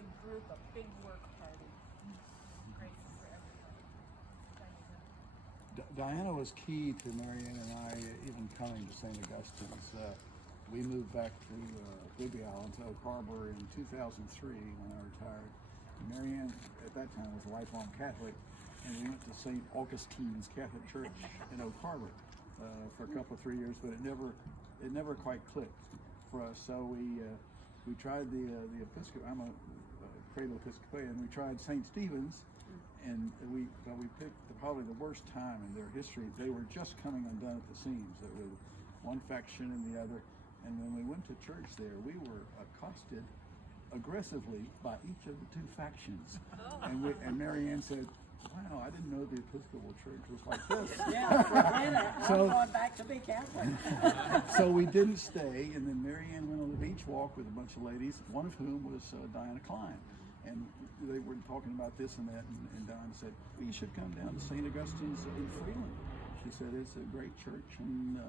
big group, a big work party. Great for everybody. Diana was key to Marianne and I even coming to St. Augustine's. We moved back to Bibby Island, to Oak Harbor in 2003 when I retired. Marianne at that time was a lifelong Catholic, and we went to St. Augustine's Catholic Church in Oak Harbor for a couple of 3 years, but it never quite clicked for us. So we tried the Episcopal. I'm a cradle Episcopalian. We tried St. Stephen's, and we picked probably the worst time in their history. They were just coming undone at the seams. There was one faction and the other, and when we went to church there, we were accosted aggressively by each of the two factions. And Marianne said, "Wow, I didn't know the Episcopal Church was like this." Yeah, so, I'm going back to be Catholic. So we didn't stay, and then Marianne went on the beach walk with a bunch of ladies, one of whom was Diana Klein. And they were talking about this and that, and Diana said, "Well, you should come down to St. Augustine's in Freeland." She said, "It's a great church," and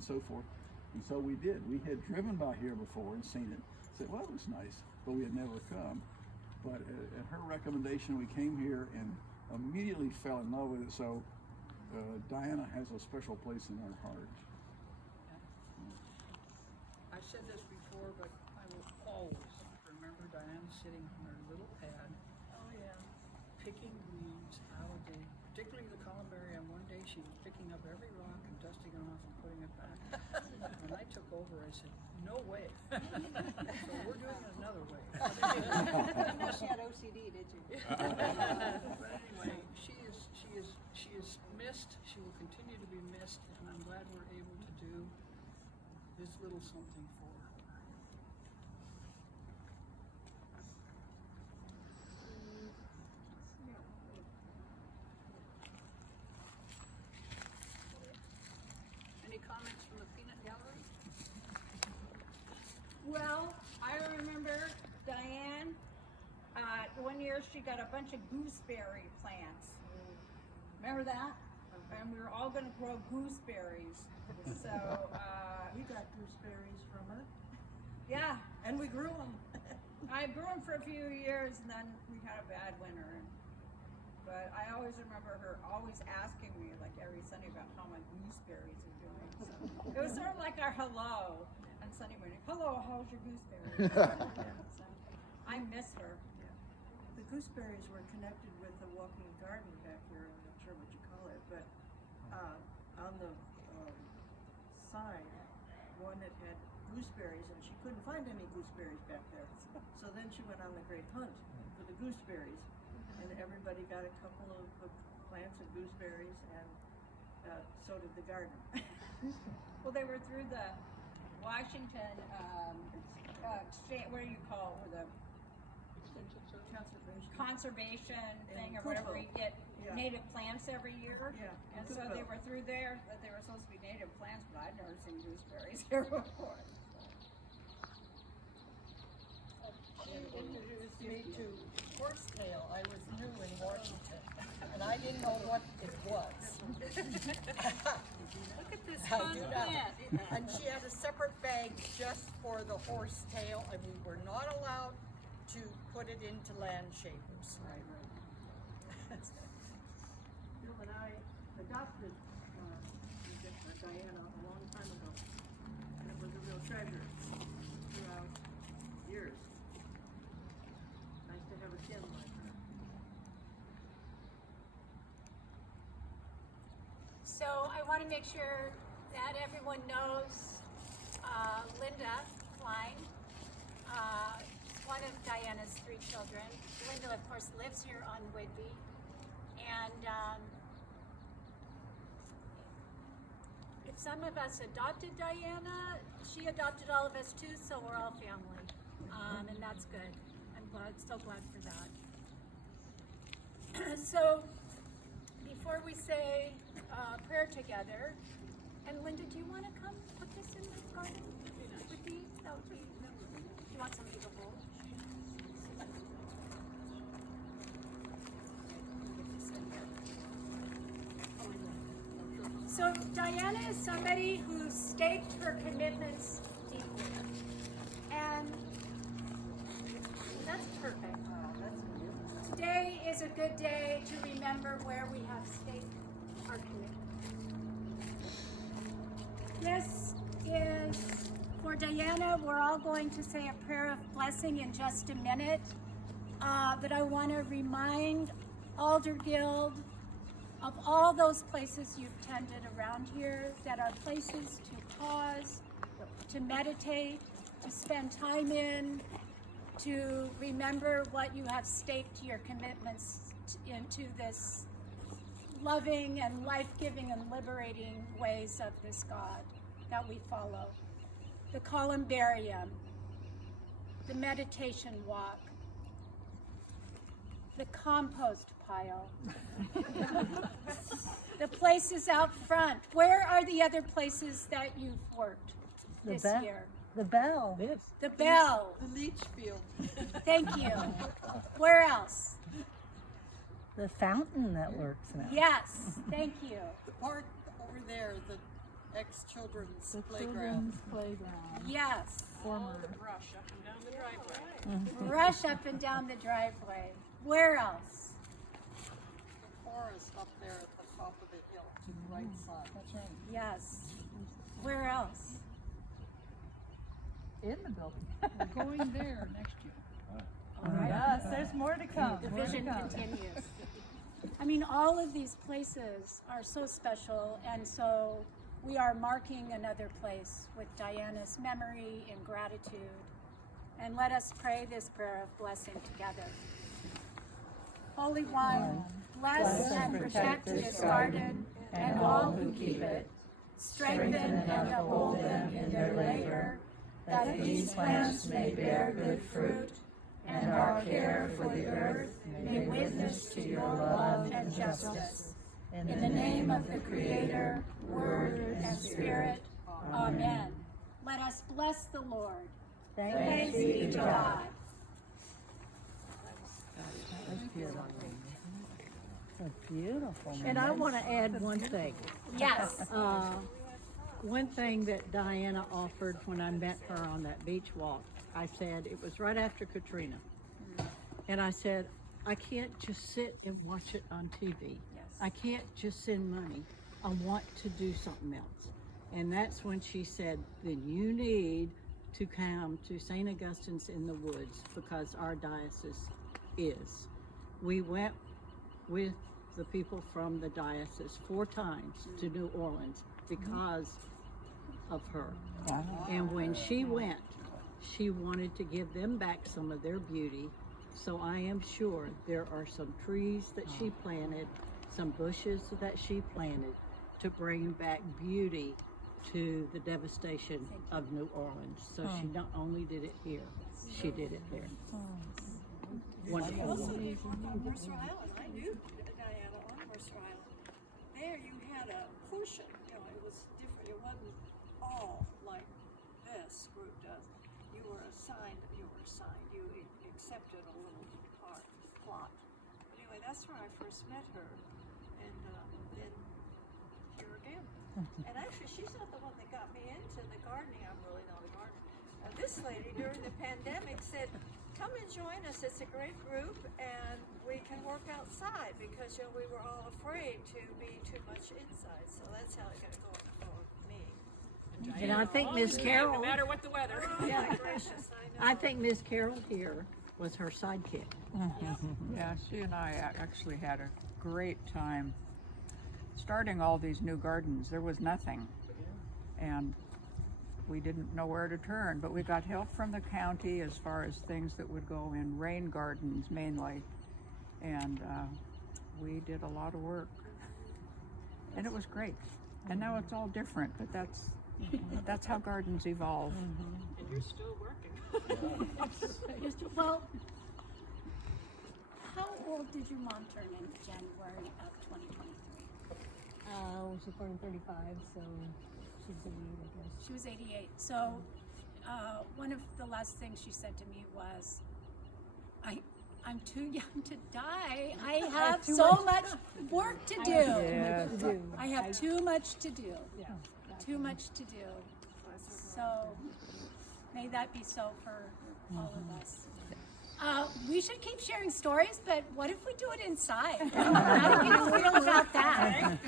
so forth. And so we did. We had driven by here before and seen it. Said, "Well, it looks nice," but we had never come. But at her recommendation, we came here and immediately fell in love with it. So Diana has a special place in our heart. I said this before, but I will always remember Diane sitting on her little pad, picking weeds out of particularly the columbarium. One day she was picking up every rock and dusting it off and putting it back. When I took over, I said, "No way." So we're doing it another way. You know she had OCD, did you? But anyway, she is missed. She will continue to be missed, and I'm glad we're able to do this little something for her. Any comments from the peanut gallery? Well, I remember Diane, one year she got a bunch of gooseberry plants. Remember that? And we were all going to grow gooseberries. So, We got gooseberries from her, yeah, and we grew them. I grew them for a few years, and then we had a bad winter. But I always remember her always asking me, like every Sunday, about how my gooseberries are doing. So it was sort of like our hello on Sunday morning. "Hello, how's your gooseberries?" So I miss her. The gooseberries were connected with the walking garden back here. I'm not sure what you call it, but on the sign, one that had gooseberries, and she couldn't find any gooseberries back there. So then she went on the great hunt for the gooseberries, and everybody got a couple of plants of gooseberries, and so did the garden. Well, they were through the Washington exchange, what do you call it, the conservation thing or whatever. You get native plants every year. Yeah. And so they were through there, that they were supposed to be native plants, but I'd never seen gooseberries here before. She introduced me to horsetail. I was new in Washington, and I didn't know what it was. Look at this I fun do plant. not. And she had a separate bag just for the horsetail, and we were not allowed to put it into land shapers. When I adopted Diana a long time ago, and it was a real treasure throughout years. Nice to have a kin like her. So I want to make sure that everyone knows Linda Klein, one of Diana's 3 children. Linda, of course, lives here on Whidbey. And if some of us adopted Diana, she adopted all of us too, so we're all family. And that's good. I'm so glad for that. So before we say prayer together, and Linda, do you want to come put this in the garden with me? That would be, do you want somebody to hold? So Diana is somebody who staked her commitments deeply. And that's perfect. is a good day to remember where we have staked our commitment. This is for Diana. We're all going to say a prayer of blessing in just a minute. But I want to remind Alder Guild of all those places you've tended around here that are places to pause, to meditate, to spend time in, to remember what you have staked your commitments into this loving and life-giving and liberating ways of this God that we follow. The columbarium, the meditation walk, the compost pile, the places out front. Where are the other places that you've worked this year? The bell. The bell. The leach field. Thank you. Where else? The fountain that works now. Yes, thank you. The park over there, the ex-children's playground. Yes. Former brush up and down the driveway. Rush up and down the driveway. Where else? The forest up there at the top of the hill to the right side. That's right. Yes. Where else? In the building. We're going there next year. All right. Yes, there's more to come. The vision continues. I mean, all of these places are so special, and so we are marking another place with Diana's memory and gratitude. And let us pray this prayer of blessing together. Holy One, bless and protect this garden and all who keep it. Strengthen and uphold them in their labor, that these plants may bear good fruit, and our care for the earth may witness to your love and justice. In the name of the Creator, Word, and Spirit, Amen. Let us bless the Lord. Thanks be to God. So beautiful. And I want to add one thing. Yes. One thing that Diana offered when I met her on that beach walk, I said, it was right after Katrina. And I said, I can't just sit and watch it on TV. I can't just send money. I want to do something else. And that's when she said, then you need to come to St. Augustine's in the Woods, because our diocese is. We went with the people from the diocese 4 times to New Orleans because of her. And when she went, she wanted to give them back some of their beauty. So I am sure there are some trees that she planted, some bushes that she planted to bring back beauty to the devastation of New Orleans. So she not only did it here, she did it there. Wonderful. Also, on Mercer Island, I knew Diana on Mercer Island. There you had a portion, it was different. It wasn't all like this group does. You were assigned, you accepted a little plot. But anyway, that's where I first met her. And then here again. And actually, she's not the one that got me into the gardening. I'm really not a gardener. This lady during the pandemic said, come and join us. It's a great group, and we can work outside because we were all afraid to be too much inside. So that's how it got going for me. And I think Miss Carol, No matter what the weather. Oh my gracious, I know. I think Miss Carol here was her sidekick. Yeah, she and I actually had a great time starting all these new gardens. There was nothing, and we didn't know where to turn, but we got help from the county as far as things that would go in rain gardens mainly, and we did a lot of work, and it was great. And now it's all different, but that's how gardens evolve. And you're still working. Well, how old did your mom turn in January of 2023? She's born in 35, so she's 88, I guess. She was 88. So one of the last things she said to me was, I'm too young to die. I have so much work to do. Yes. I have too much to do. Yeah. Too much to do. So may that be so for all of us. We should keep sharing stories, but what if we do it inside? How do you feel about that?